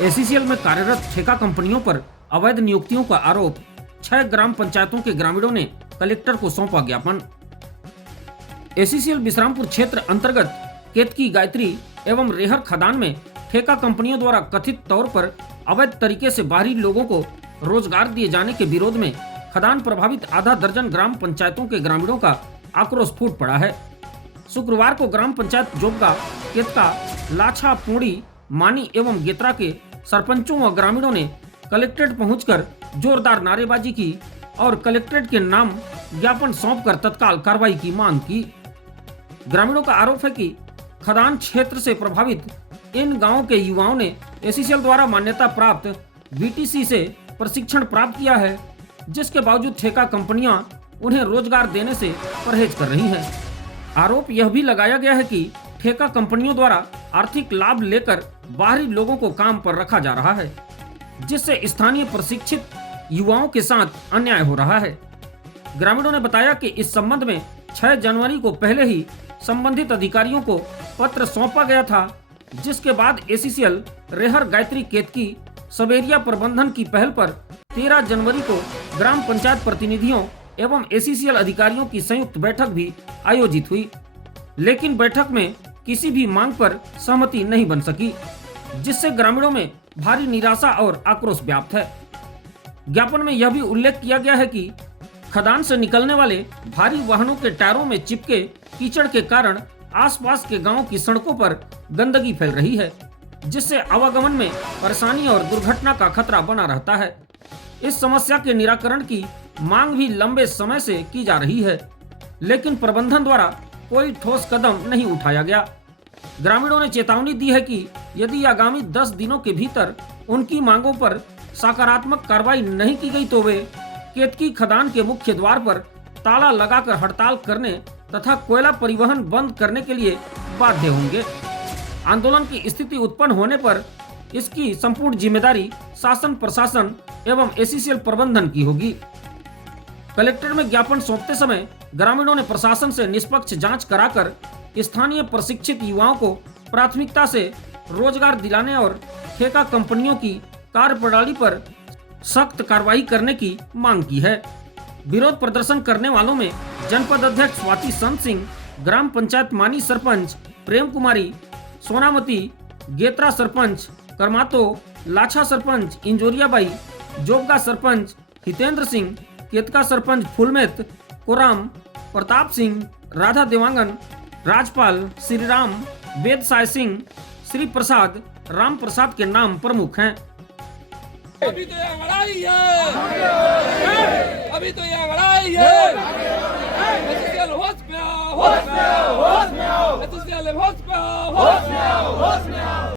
ACCL में कार्यरत ठेका कंपनियों पर अवैध नियुक्तियों का आरोप, 6 ग्राम पंचायतों के ग्रामीणों ने कलेक्टर को सौंपा ज्ञापन। एसीसीएल विश्रामपुर क्षेत्र अंतर्गत केतकी, गायत्री एवं रेहर खदान में ठेका कंपनियों द्वारा कथित तौर पर अवैध तरीके से बाहरी लोगों को रोजगार दिए जाने के विरोध में खदान प्रभावित आधा दर्जन ग्राम पंचायतों के ग्रामीणों का आक्रोश फूट पड़ा है। शुक्रवार को ग्राम पंचायत जोबगा, केतका, लाछा, पूड़ी, मानी एवं गेत्रा के सरपंचों व ग्रामीणों ने कलेक्ट्रेट पहुंचकर जोरदार नारेबाजी की और कलेक्ट्रेट के नाम ज्ञापन सौंपकर तत्काल कार्रवाई की मांग की। ग्रामीणों का आरोप है कि खदान क्षेत्र से प्रभावित इन गांवों के युवाओं ने एसीसीएल द्वारा मान्यता प्राप्त बीटीसी से प्रशिक्षण प्राप्त किया है, जिसके बावजूद ठेका कंपनियां उन्हें रोजगार देने से परहेज कर रही हैं। आरोप यह भी लगाया गया है कि ठेका कंपनियों द्वारा आर्थिक लाभ लेकर बाहरी लोगों को काम पर रखा जा रहा है, जिससे स्थानीय प्रशिक्षित युवाओं के साथ अन्याय हो रहा है। ग्रामीणों ने बताया कि इस संबंध में 6 जनवरी को पहले ही संबंधित अधिकारियों को पत्र सौंपा गया था, जिसके बाद एसीसीएल रेहर, गायत्री, केतकी, सबेरिया प्रबंधन की पहल पर 13 जनवरी को ग्राम पंचायत प्रतिनिधियों एवं एसीसीएल अधिकारियों की संयुक्त बैठक भी आयोजित हुई, लेकिन बैठक में किसी भी मांग पर सहमति नहीं बन सकी, जिससे ग्रामीणों में भारी निराशा और आक्रोश व्याप्त है। ज्ञापन में यह भी उल्लेख किया गया है कि खदान से निकलने वाले भारी वाहनों के टायरों में चिपके कीचड़ के कारण आसपास के गांवों की सड़कों पर गंदगी फैल रही है, जिससे आवागमन में परेशानी और दुर्घटना का खतरा बना रहता है। इस समस्या के निराकरण की मांग भी लंबे समय से की जा रही है, लेकिन प्रबंधन द्वारा कोई ठोस कदम नहीं उठाया गया। ग्रामीणों ने चेतावनी दी है कि यदि आगामी 10 दिनों के भीतर उनकी मांगों पर सकारात्मक कार्रवाई नहीं की गई तो वे केतकी खदान के मुख्य द्वार पर ताला लगाकर हड़ताल करने तथा कोयला परिवहन बंद करने के लिए बाध्य होंगे। आंदोलन की स्थिति उत्पन्न होने पर इसकी संपूर्ण जिम्मेदारी शासन, प्रशासन एवं एसीसीएल प्रबंधन की होगी। कलेक्टर में ज्ञापन सौंपते समय ग्रामीणों ने प्रशासन से निष्पक्ष जांच कराकर स्थानीय प्रशिक्षित युवाओं को प्राथमिकता से रोजगार दिलाने और ठेका कंपनियों की कार्यप्रणाली पर सख्त कार्रवाई करने की मांग की है। विरोध प्रदर्शन करने वालों में जनपद अध्यक्ष स्वाति संत सिंह, ग्राम पंचायत मानी सरपंच प्रेम कुमारी, सोनामती, गेत्रा सरपंच करमातो, लाछा सरपंच इंजोरियाबाई, जोबगा सरपंच हितेंद्र सिंह, केतका सरपंच फुलमेत, कोराम, प्रताप सिंह, राधा देवांगन, राजपाल, श्रीराम, वेद साय सिंह, श्री प्रसाद, राम प्रसाद के नाम प्रमुख हैं। अभी तो यह लड़ाई है, अभी तो यह लड़ाई है। होश में आओ, होश में आओ।